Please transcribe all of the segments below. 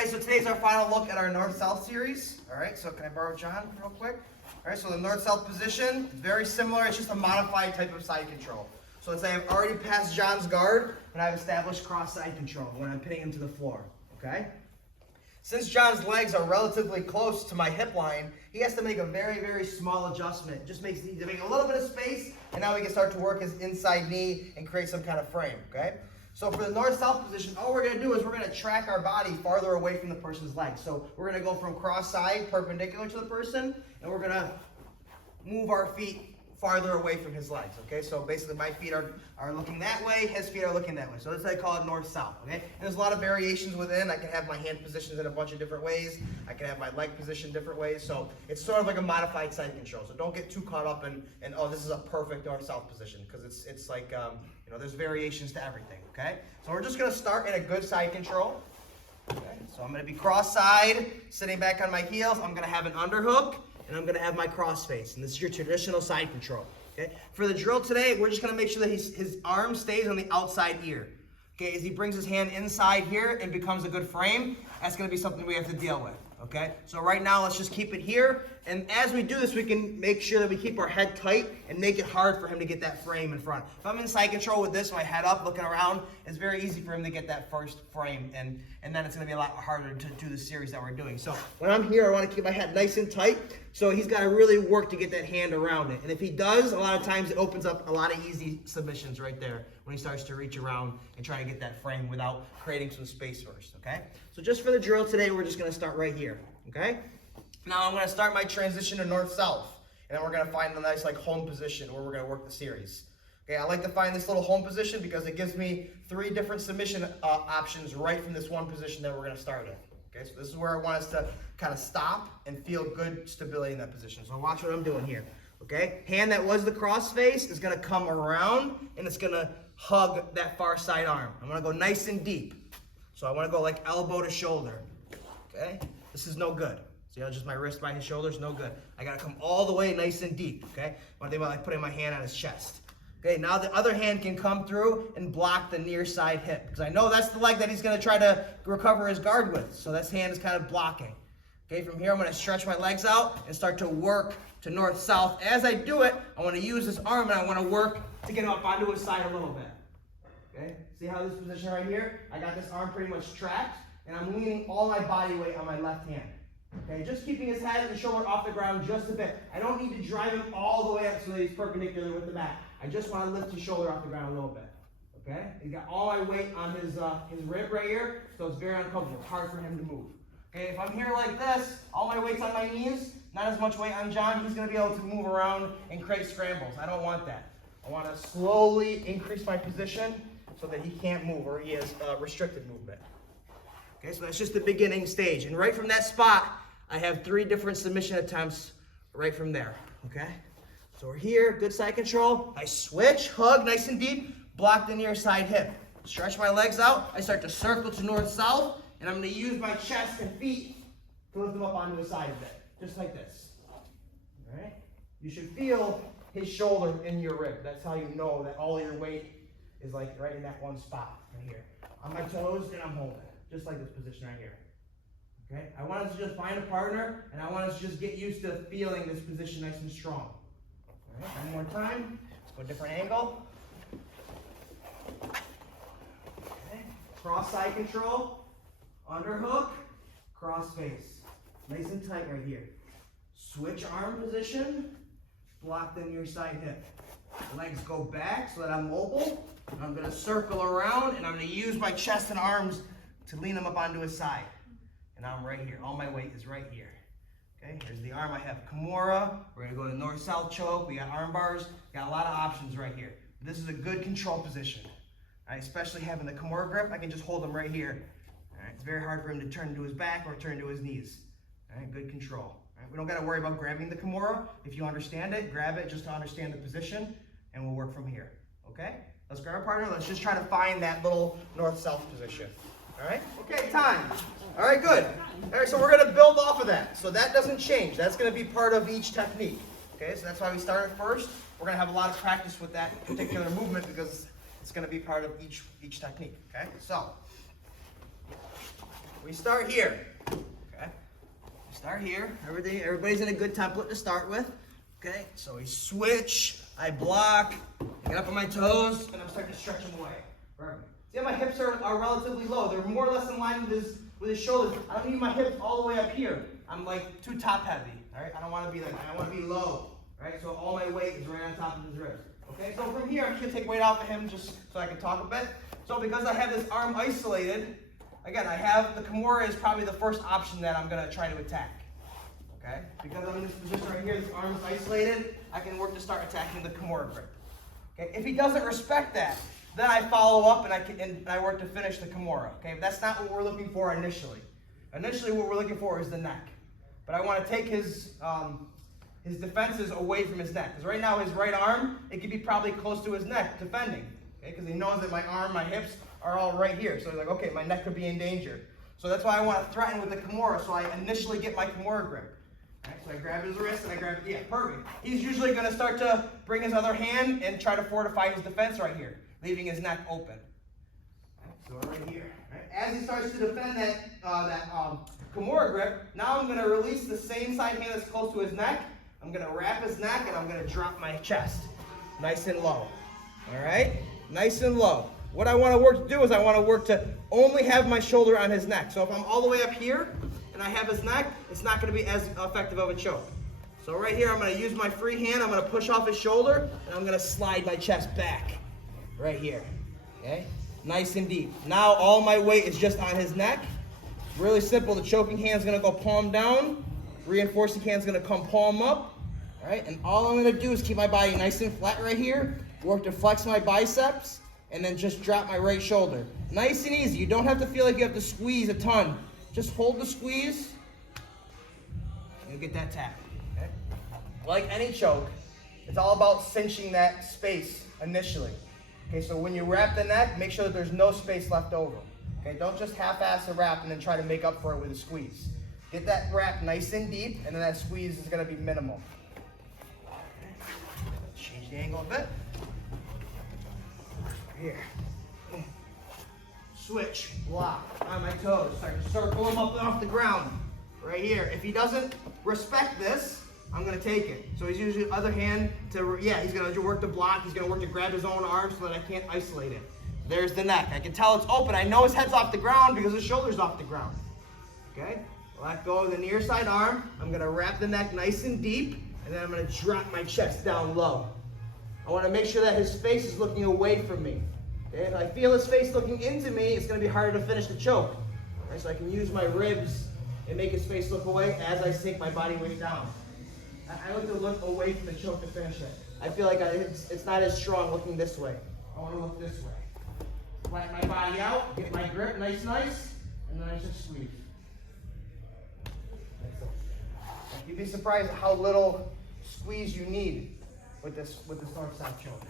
guys, so today's our final look at our north-south series. All right, so can I borrow John real quick? All right, so the north-south position is very similar. It's just a modified type of side control. So let's say I've already passed John's guard, and I've established cross side control when I'm pinning him to the floor, okay? Since John's legs are relatively close to my hip line, he has to make a very, very small adjustment. Just makes need to make a little bit of space, and now we can start to work his inside knee and create some kind of frame, okay? So for the north-south position, all we're going to do is we're going to track our body farther away from the person's legs. So we're going to go from cross-side, perpendicular to the person, and we're going to move our feet farther away from his legs, okay? So basically my feet are looking that way, his feet are looking that way. So that's why I call it north-south, okay? And there's a lot of variations within. I can have my hand positions in a bunch of different ways. I can have my leg positioned different ways. So it's sort of like a modified side control. So don't get too caught up in oh, this is a perfect north-south position, because it's like, you know, there's variations to everything, okay? So we're just gonna start in a good side control. Okay, so I'm gonna be cross-side, sitting back on my heels. I'm gonna have an underhook, and I'm gonna have my cross face, and this is your traditional side control, okay? For the drill today, we're just gonna make sure that his arm stays on the outside ear, okay? As he brings his hand inside here and becomes a good frame, that's gonna be something we have to deal with, okay? So right now, let's just keep it here, and as we do this, we can make sure that we keep our head tight and make it hard for him to get that frame in front. If I'm in side control with this, my head up, looking around, it's very easy for him to get that first frame, and then it's gonna be a lot harder to do the series that we're doing. So when I'm here, I wanna keep my head nice and tight, so he's gotta really work to get that hand around it. And if he does, a lot of times it opens up a lot of easy submissions right there when he starts to reach around and try to get that frame without creating some space first, okay? So just for the drill today, we're just gonna start right here, okay? Now I'm gonna start my transition to north-south, and then we're gonna find a nice like home position where we're gonna work the series. Okay, I like to find this little home position because it gives me 3 different submission options right from this one position that we're gonna start in. Okay, so this is where I want us to kind of stop and feel good stability in that position. So watch what I'm doing here, okay? Hand that was the cross face is gonna come around, and it's gonna hug that far side arm. I'm gonna go nice and deep. So I wanna go like elbow to shoulder, okay? This is no good. See how just my wrist by his shoulders, no good. I gotta come all the way nice and deep, okay? I wanna think about like putting my hand on his chest. Okay, now the other hand can come through and block the near side hip, because I know that's the leg that he's gonna try to recover his guard with. So this hand is kind of blocking. Okay, from here I'm gonna stretch my legs out and start to work to north-south. As I do it, I wanna use this arm and I wanna work to get him up onto his side a little bit. Okay, see how this position right here? I got this arm pretty much tracked, and I'm leaning all my body weight on my left hand. Okay, just keeping his head and shoulder off the ground just a bit. I don't need to drive him all the way up so that he's perpendicular with the mat. I just want to lift his shoulder off the ground a little bit. Okay, he's got all my weight on his rib right here, so it's very uncomfortable. It's hard for him to move. Okay, if I'm here like this, all my weight's on my knees, not as much weight on John, he's going to be able to move around and create scrambles. I don't want that. I want to slowly increase my position so that he can't move, or he has restricted movement. Okay, so that's just the beginning stage. And right from that spot, I have 3 different submission attempts right from there. Okay? So we're here, good side control. I switch, hug nice and deep, block the near side hip. Stretch my legs out. I start to circle to north-south, and I'm going to use my chest and feet to lift them up onto the side a bit, just like this. All right? You should feel his shoulder in your rib. That's how you know that all your weight is like right in that one spot right here. On my toes, and I'm holding. Just like this position right here. Okay? I want us to just find a partner, and I want us to just get used to feeling this position nice and strong. All right, one more time. Let's go a different angle. Okay. Cross side control, underhook, cross face. Nice and tight right here. Switch arm position, block the near side hip. Legs go back so that I'm mobile. I'm going to circle around, and I'm going to use my chest and arms to lean him up onto his side. And I'm right here. All my weight is right here. Okay, here's the arm. I have KIMURA. We're going to go to north-south choke. We got arm bars. Got a lot of options right here. This is a good control position. All right, especially having the KIMURA grip, I can just hold him right here. All right, it's very hard for him to turn to his back or turn to his knees. All right, good control. All right, we don't got to worry about grabbing the KIMURA. If you understand it, grab it just to understand the position, and we'll work from here. Okay, let's grab our partner. Let's just try to find that little north-south position. All right, okay, time. All right, good. All right, so we're going to build off of that. So that doesn't change. That's going to be part of each technique. Okay, so that's why we started first. We're going to have a lot of practice with that particular movement because it's going to be part of each technique. Okay, so we start here. Okay, we start here. Everybody's in a good template to start with. Okay, so we switch, I block, get up on my toes, and I'm starting to stretch him away. Perfect. See how my hips are relatively low. They're more or less in line with his shoulders. I don't need my hips all the way up here. I'm like too top heavy. All right, I don't want to be like that. I want to be low. All right, so all my weight is right on top of his ribs. Okay, so from here, I'm just going to take weight off of him just so I can talk a bit. So because I have this arm isolated, again, I have the KIMURA is probably the first option that I'm going to try to attack. Okay, because I'm in this position right here, this arm is isolated, I can work to start attacking the KIMURA grip. Okay, if he doesn't respect that, then I follow up and I work to finish the KIMURA. Okay, but that's not what we're looking for initially. Initially, what we're looking for is the neck. But I want to take his defenses away from his neck. Because right now, his right arm, it could be probably close to his neck, defending. Okay, because he knows that my arm, my hips are all right here. So he's like, okay, my neck could be in danger. So that's why I want to threaten with the KIMURA, so I initially get my KIMURA grip. All right, so I grab his wrist and I grab, yeah, perfect. He's usually going to start to bring his other hand and try to fortify his defense right here, leaving his neck open. So right here. Right? As he starts to defend that KIMURA grip, now I'm going to release the same side hand that's close to his neck. I'm going to wrap his neck and I'm going to drop my chest. Nice and low. All right? Nice and low. What I want to work to do is I want to work to only have my shoulder on his neck. So if I'm all the way up here and I have his neck, it's not going to be as effective of a choke. So right here, I'm going to use my free hand. I'm going to push off his shoulder and I'm going to slide my chest back. Right here. Okay? Nice and deep. Now all my weight is just on his neck. Really simple. The choking hand's going to go palm down. Reinforcing hand's going to come palm up. All right? And all I'm going to do is keep my body nice and flat right here. Work to flex my biceps. And then just drop my right shoulder. Nice and easy. You don't have to feel like you have to squeeze a ton. Just hold the squeeze. And you get that tap. Okay? Like any choke, it's all about cinching that space initially. Okay, so when you wrap the neck, make sure that there's no space left over. Okay, don't just half-ass a wrap and then try to make up for it with a squeeze. Get that wrap nice and deep, and then that squeeze is going to be minimal. Change the angle a bit. Here. Switch, block, on my toes. Start to circle him up and off the ground. Right here. If he doesn't respect this, I'm going to take it. So he's using the other hand to, yeah, he's going to work to block. He's going to work to grab his own arm so that I can't isolate it. There's the neck. I can tell it's open. I know his head's off the ground because his shoulder's off the ground. Okay? Let go of the near side arm. I'm going to wrap the neck nice and deep, and then I'm going to drop my chest down low. I want to make sure that his face is looking away from me. Okay? If I feel his face looking into me, it's going to be harder to finish the choke. Right? So I can use my ribs and make his face look away as I sink my body weight down. I like to look away from the choke to finish it. I feel like it's not as strong looking this way. I want to look this way. Flatten my body out, get my grip nice, and then I just squeeze. You'd be surprised at how little squeeze you need with this north-south choke.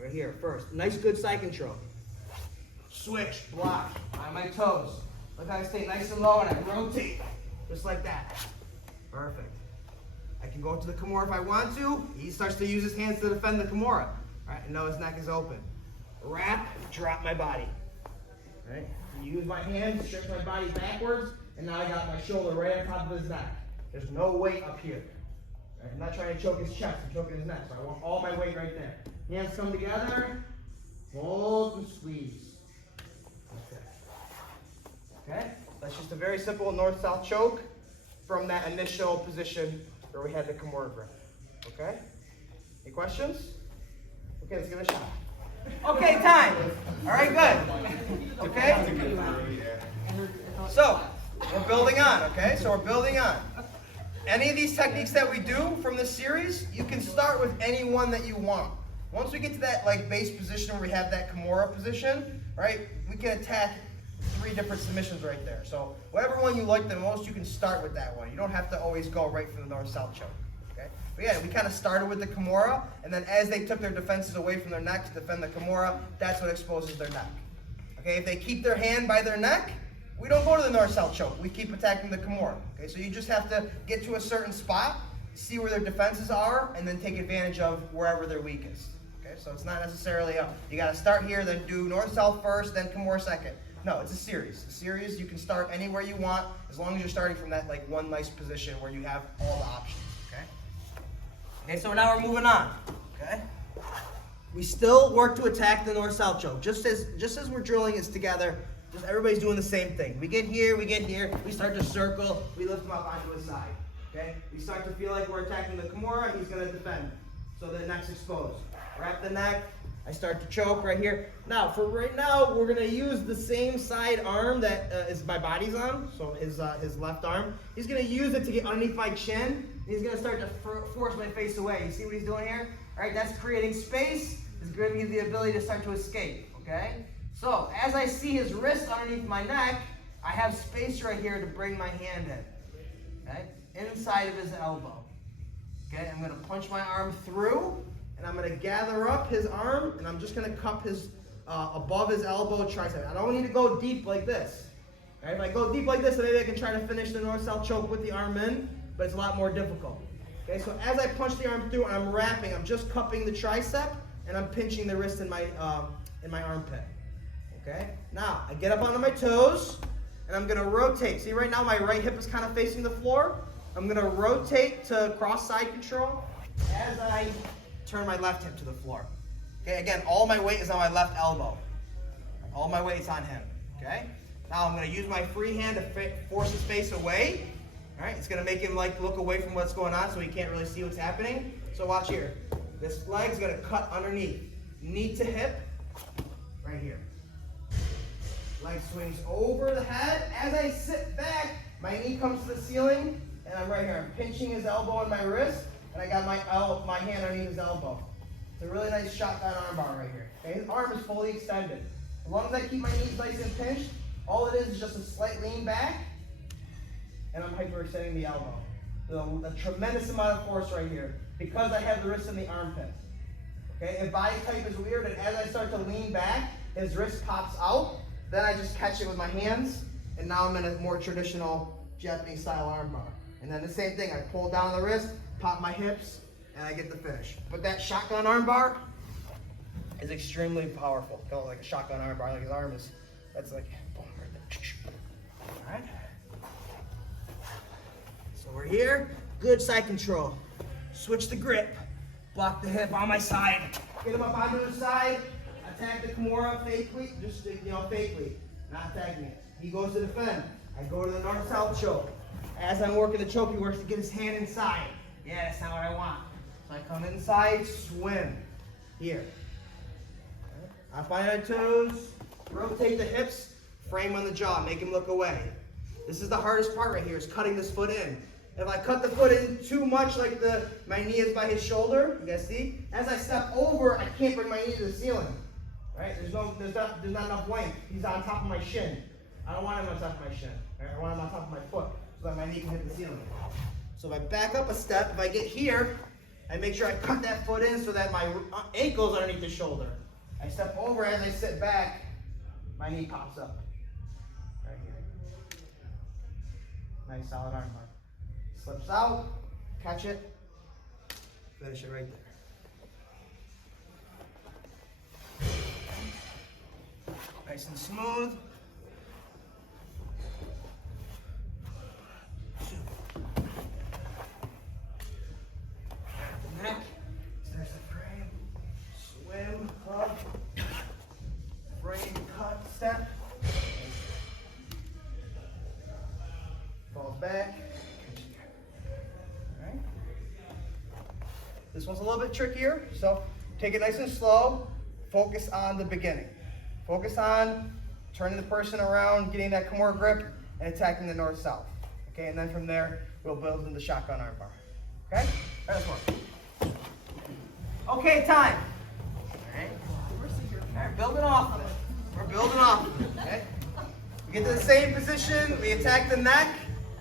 Right here, first. Nice, good side control. Switch, block, on my toes. Look how I stay nice and low and I rotate, just like that. Perfect. I can go to the KIMURA if I want to. He starts to use his hands to defend the KIMURA. All right, and now his neck is open. Wrap, drop my body. All right, use my hands, stretch my body backwards, and now I got my shoulder right on top of his neck. There's no weight up here. All right, I'm not trying to choke his chest, I'm choking his neck, so I want all my weight right there. Hands come together, hold and squeeze. Okay, that's just a very simple north-south choke from that initial position where we had the KIMURA grip. Okay? Any questions? Okay, let's give it a shot. Okay, time. All right, good. Okay? So, we're building on, okay? So we're building on. Any of these techniques that we do from this series, you can start with any one that you want. Once we get to that like base position where we have that KIMURA position, right, we can attack 3 different submissions right there. So whatever one you like the most, you can start with that one. You don't have to always go right for the north-south choke. Okay? But yeah, we kind of started with the KIMURA, and then as they took their defenses away from their neck to defend the KIMURA, that's what exposes their neck. Okay, if they keep their hand by their neck, we don't go to the north-south choke. We keep attacking the KIMURA. Okay, so you just have to get to a certain spot, see where their defenses are, and then take advantage of wherever they're weakest. Okay? Okay, so it's not necessarily you got to start here, then do north-south first, then KIMURA second. No, it's a series. A series, you can start anywhere you want, as long as you're starting from that like one nice position where you have all the options. Okay. Okay, so now we're moving on. Okay. We still work to attack the north-south choke. Just as we're drilling this together, just everybody's doing the same thing. We get here, we start to circle, we lift him up onto his side. Okay? We start to feel like we're attacking the KIMURA, he's gonna defend. So the neck's exposed. Wrap the neck, I start to choke right here. Now, for right now, we're gonna use the same side arm that is my body's on, so his left arm. He's gonna use it to get underneath my chin. He's gonna start to force my face away. You see what he's doing here? All right, that's creating space. It's giving me the ability to start to escape, okay? So, as I see his wrist underneath my neck, I have space right here to bring my hand in, okay? Inside of his elbow. Okay, I'm gonna punch my arm through, and I'm gonna gather up his arm, and I'm just gonna cup his, above his elbow tricep. I don't need to go deep like this. All right, if I go deep like this, then maybe I can try to finish the north-south choke with the arm in, but it's a lot more difficult. Okay, so as I punch the arm through, and I'm wrapping, I'm just cupping the tricep, and I'm pinching the wrist in my armpit. Okay, now I get up onto my toes, and I'm gonna rotate. See, right now my right hip is kind of facing the floor. I'm gonna rotate to cross side control as I turn my left hip to the floor. Okay, again, all my weight is on my left elbow. All my weight's on him. Okay, now I'm gonna use my free hand to force his face away. All right, it's gonna make him like look away from what's going on, so he can't really see what's happening. So watch here. This leg's gonna cut underneath, knee to hip, right here. Leg swings over the head. As I sit back, my knee comes to the ceiling, and I'm right here. I'm pinching his elbow on my wrist, and I got my hand underneath his elbow. It's a really nice shotgun armbar right here. Okay, his arm is fully extended. As long as I keep my knees nice and pinched, all it is just a slight lean back, and I'm hyperextending the elbow. So a tremendous amount of force right here, because I have the wrist in the armpit. Okay, if body type is weird, and as I start to lean back, his wrist pops out, then I just catch it with my hands, and now I'm in a more traditional Japanese style armbar. And then the same thing, I pull down the wrist, pop my hips, and I get the finish. But that shotgun armbar is extremely powerful. Kind of like a shotgun armbar, like his arm is, that's like, boom, right there. All right. So we're here, good side control. Switch the grip, block the hip on my side, get him up onto the side, attack the KIMURA fakely, just fakely, not attacking it. He goes to defend. I go to the north-south choke. As I'm working the choke, he works to get his hand inside. Yeah, that's not what I want. So I come inside, swim. Here. I find my toes, rotate the hips, frame on the jaw, make him look away. This is the hardest part right here, is cutting this foot in. If I cut the foot in too much, like my knee is by his shoulder, you guys see? As I step over, I can't bring my knee to the ceiling. Right? There's not enough length. He's on top of my shin. I don't want him on top of my shin. Right? I want him on top of my foot so that my knee can hit the ceiling. So if I back up a step, if I get here, I make sure I cut that foot in so that my ankle's underneath the shoulder. I step over as I sit back, my knee pops up. Right here. Nice solid arm bar. Slips out, catch it, finish it right there. Nice and smooth. Neck, there's the frame, swim, hug, frame, cut, step. Falls back. All right. This one's a little bit trickier, so take it nice and slow. Focus on the beginning. Focus on turning the person around, getting that KIMURA grip, and attacking the north-south. Okay, and then from there, we'll build in the shotgun armbar. Okay? All right, let's work. Okay, time. All right, building off of it. We're building off of it, okay? We get to the same position, we attack the neck.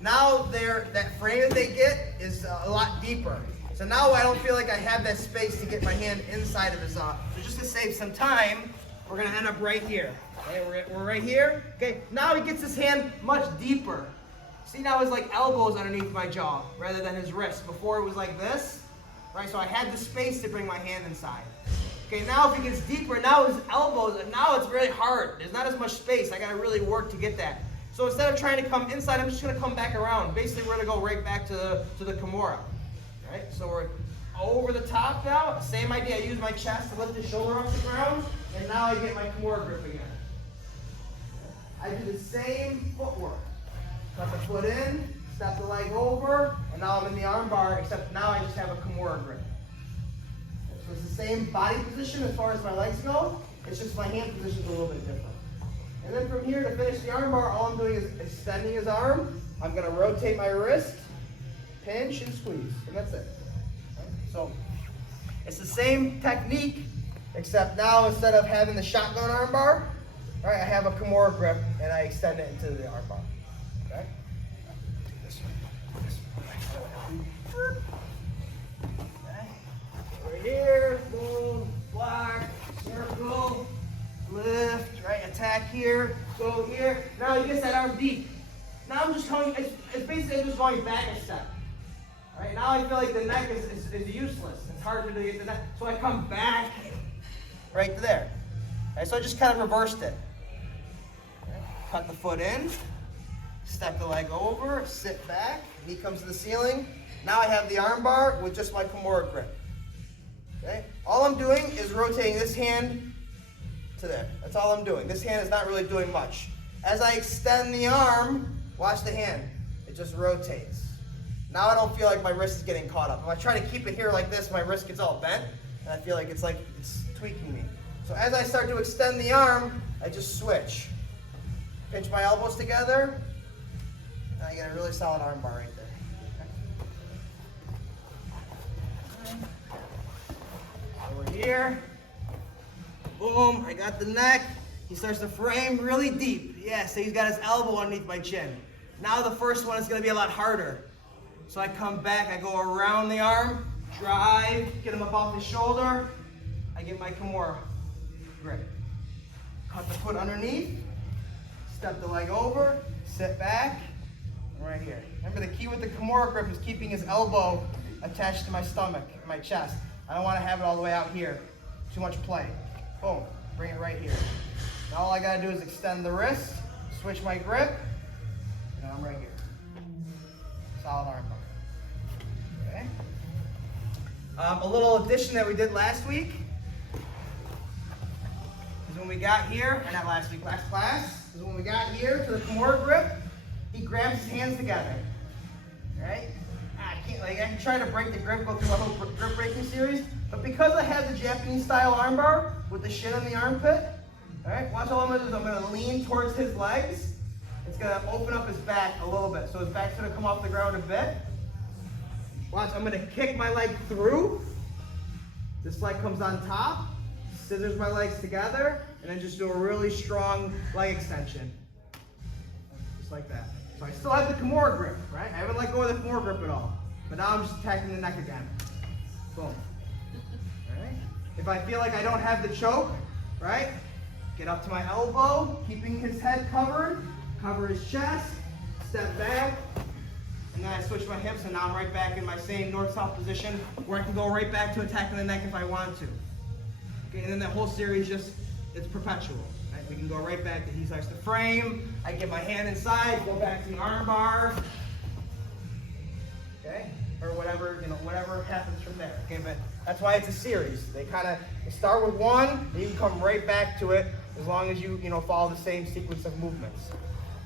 Now that frame that they get is a lot deeper. So now I don't feel like I have that space to get my hand inside of his So just to save some time, we're gonna end up right here. Okay, we're right here. Okay, now he gets his hand much deeper. See, now his elbow's underneath my jaw rather than his wrist. Before it was like this, right? So I had the space to bring my hand inside. Okay, now if he gets deeper, now his elbows, and now it's really hard. There's not as much space. I gotta really work to get that. So instead of trying to come inside, I'm just gonna come back around. Basically, we're gonna go right back to the KIMURA. Right? So we're over the top now. Same idea. I use my chest to lift the shoulder off the ground, and now I get my KIMURA grip again. I do the same footwork. Cut the foot in, step the leg over, and now I'm in the arm bar, except now I just have a KIMURA grip. So it's the same body position as far as my legs go, it's just my hand position is a little bit different. And then from here to finish the arm bar, all I'm doing is extending his arm. I'm gonna rotate my wrist, pinch and squeeze, and that's it. So it's the same technique, except now instead of having the shotgun arm bar, right, I have a KIMURA grip and I extend it into the arm bar. Okay? Over here, boom, block, circle, lift, right, attack here, go here. Now he gets that arm deep. Now I'm just going, it's basically just going back a step. All right, now I feel like the neck is useless. It's hard to get the neck. So I come back right there. All right, so I just kind of reversed it. Okay, cut the foot in, step the leg over, sit back, knee comes to the ceiling. Now I have the arm bar with just my KIMURA grip. Okay, all I'm doing is rotating this hand to there. That's all I'm doing. This hand is not really doing much. As I extend the arm, watch the hand. It just rotates. Now I don't feel like my wrist is getting caught up. If I try to keep it here like this, my wrist gets all bent, and I feel like it's tweaking me. So as I start to extend the arm, I just switch. Pinch my elbows together, and I get a really solid arm bar right there. Over here, boom, I got the neck. He starts to frame really deep. Yeah, so he's got his elbow underneath my chin. Now the first one is gonna be a lot harder. So I come back, I go around the arm, drive, get him up off his shoulder. I get my KIMURA grip. Cut the foot underneath, step the leg over, sit back, and right here. Remember the key with the KIMURA grip is keeping his elbow attached to my stomach, my chest. I don't want to have it all the way out here. Too much play. Boom, bring it right here. Now all I gotta do is extend the wrist, switch my grip, and I'm right here. Solid arm bar. Okay. A little addition that we did last week is when we got here, or not last week, last class, is when we got here to the KIMURA grip, he grabs his hands together. Right? I can try to break the grip, go through my whole grip breaking series, but because I have the Japanese style armbar with the shin on the armpit, all right, watch all I'm gonna do is I'm gonna lean towards his legs. It's gonna open up his back a little bit. So his back's gonna come off the ground a bit. Watch, I'm gonna kick my leg through. This leg comes on top, scissors my legs together, and then just do a really strong leg extension. Just like that. So I still have the KIMURA grip, right? I haven't let go of the KIMURA grip at all. But now I'm just attacking the neck again. Boom. All right? If I feel like I don't have the choke, right? Get up to my elbow, keeping his head covered, cover his chest, step back, and then I switch my hips, and now I'm right back in my same north-south position where I can go right back to attacking the neck if I want to. Okay, and then that whole series it's perpetual. Right? We can go right back to he starts to frame, I get my hand inside, go back to the arm bar, okay? Or whatever, whatever happens from there. Okay, but that's why it's a series. They start with one, and you can come right back to it as long as you follow the same sequence of movements.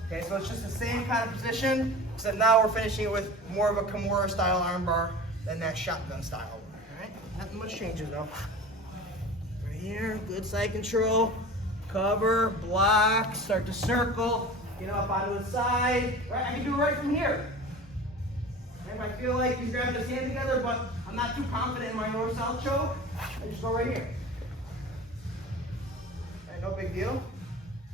Okay, so it's just the same kind of position, except now we're finishing it with more of a KIMURA style armbar than that shotgun style. All right, nothing much changes though. Right here, good side control, cover, block, start to circle, get up onto the side. Right, I can do it right from here. If I feel like he's grabbing his hand together, but I'm not too confident in my north-south choke, I just go right here. Okay, no big deal.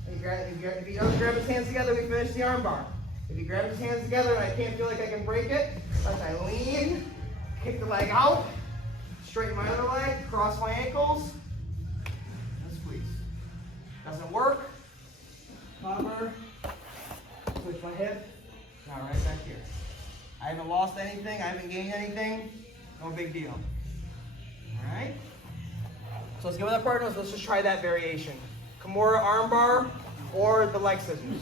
If he doesn't grab his hands together, we finish the arm bar. If he grabs his hands together and I can't feel like I can break it, I lean, kick the leg out, straighten my other leg, cross my ankles, and squeeze. Doesn't work, cover, switch my hip, now right back here. I haven't lost anything, I haven't gained anything, no big deal. All right? So let's get with our partners. Let's just try that variation. KIMURA armbar or the leg scissors.